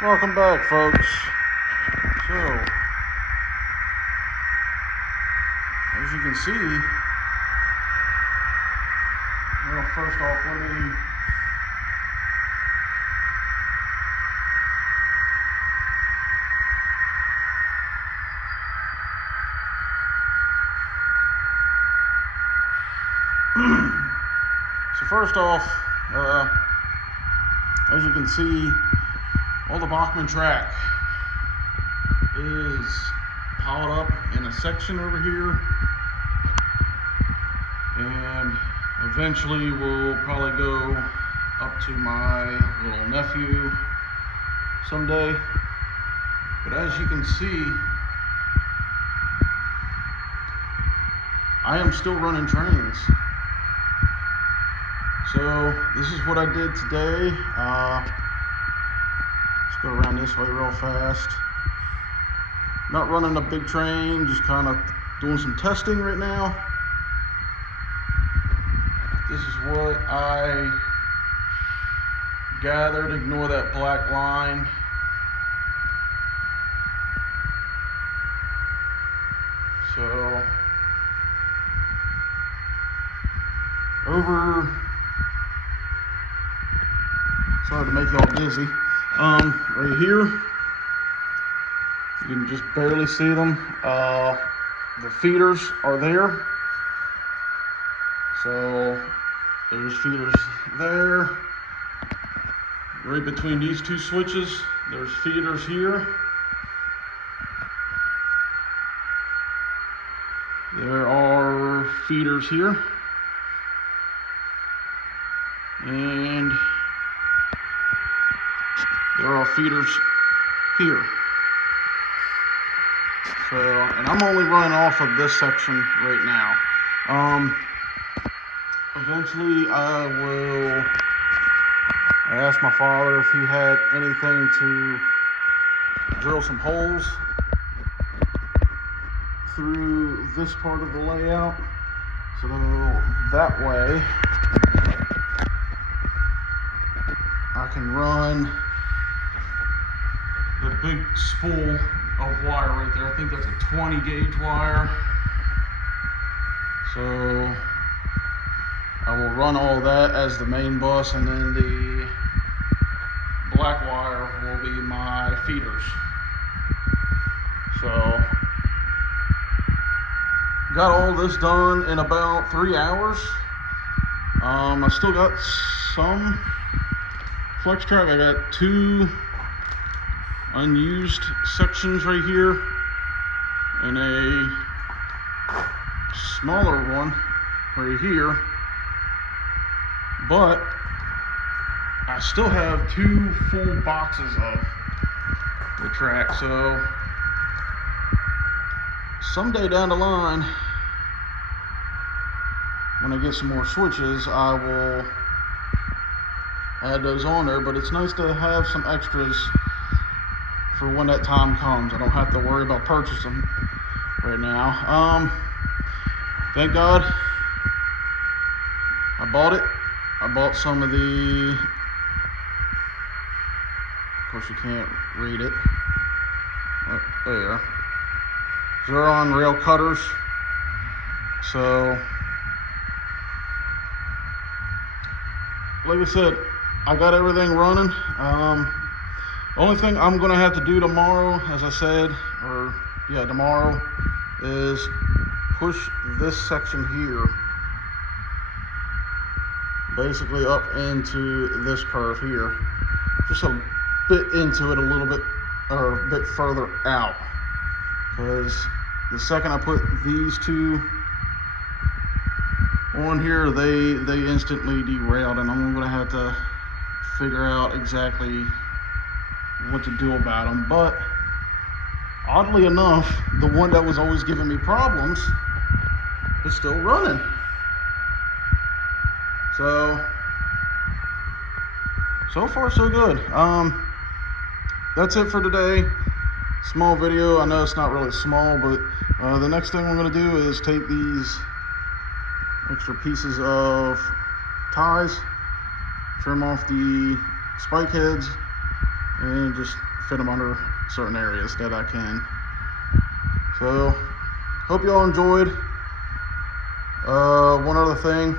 Welcome back, folks. So, as you can see, well, first off, as you can see, all the Bachman track is piled up in a section over here, and eventually we'll probably go up to my little nephew someday. But as you can see, I am still running trains. So this is what I did today. Let's go around this way real fast. Not running a big train, just kind of doing some testing right now. This is what I gathered. Ignore that black line. So sorry to make y'all dizzy. Right here, you can just barely see them. The feeders are there. So there's feeders there. Right between these two switches, there's feeders here. There are feeders here. And there are feeders here. So, and I'm only running off of this section right now. Eventually I will ask my father if he had anything to drill some holes through this part of the layout, so that way I can run the big spool of wire right there. I think that's a 20 gauge wire. So I will run all that as the main bus, and then the black wire will be my feeders. So got all this done in about 3 hours. I still got some flex track. I got 2 unused sections right here and a smaller one right here, but I still have 2 full boxes of the track. So someday down the line, when I get some more switches, I will add those on there. But it's nice to have some extras for when that time comes. I don't have to worry about purchasing them right now. Thank God I bought it. I bought some of the, of course you can't read it, there, Xuron rail cutters. So like I said, I got everything running. The only thing I'm gonna have to do tomorrow, as I said, tomorrow, is push this section here basically up into this curve here, just a bit into it, a little bit, or a bit further out, because the second I put these 2 on here, they instantly derailed, and I'm gonna have to figure out exactly what to do about them. But oddly enough, the one that was always giving me problems is still running. So far so good. That's it for today. Small video. I know it's not really small, but the next thing I'm going to do is take these extra pieces of ties, trim off the spike heads, and just fit them under certain areas that I can. So hope y'all enjoyed. One other thing,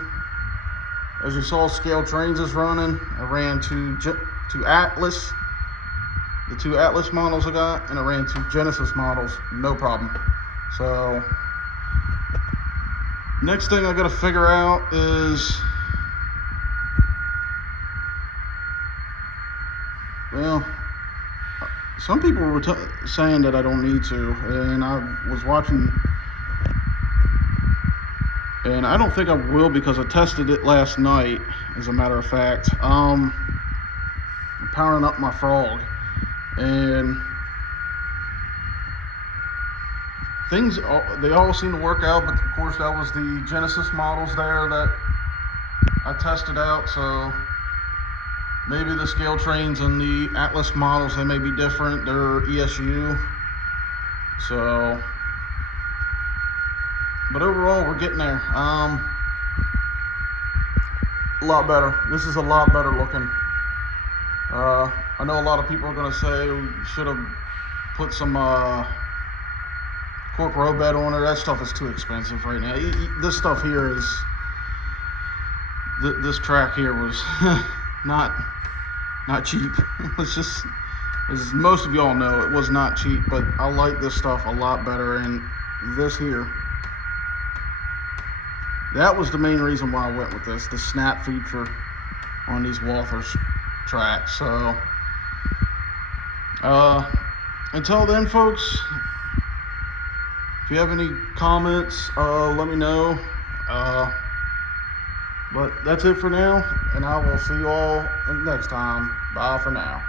as you saw, Scale Trains is running. I ran two Atlas, the two Atlas models I got, and I ran two Genesis models, no problem. So next thing I gotta figure out is, well, some people were saying that I don't need to, and I was watching, and I don't think I will, because I tested it last night, as a matter of fact. I'm powering up my Frog, and things, they all seem to work out, but of course that was the Genesis models there that I tested out, so maybe the Scale Trains and the Atlas models, they may be different. They're ESU. So, but overall, we're getting there. A lot better. This is a lot better looking. I know a lot of people are going to say we should have put some cork row bed on there. That stuff is too expensive right now. This stuff here is, this track here was not cheap. It's just, as most of y'all know, it was not cheap, but I like this stuff a lot better. And this here, that was the main reason why I went with this, the snap feature on these Walthers tracks. So until then, folks, if you have any comments, let me know. But that's it for now, and I will see you all next time. Bye for now.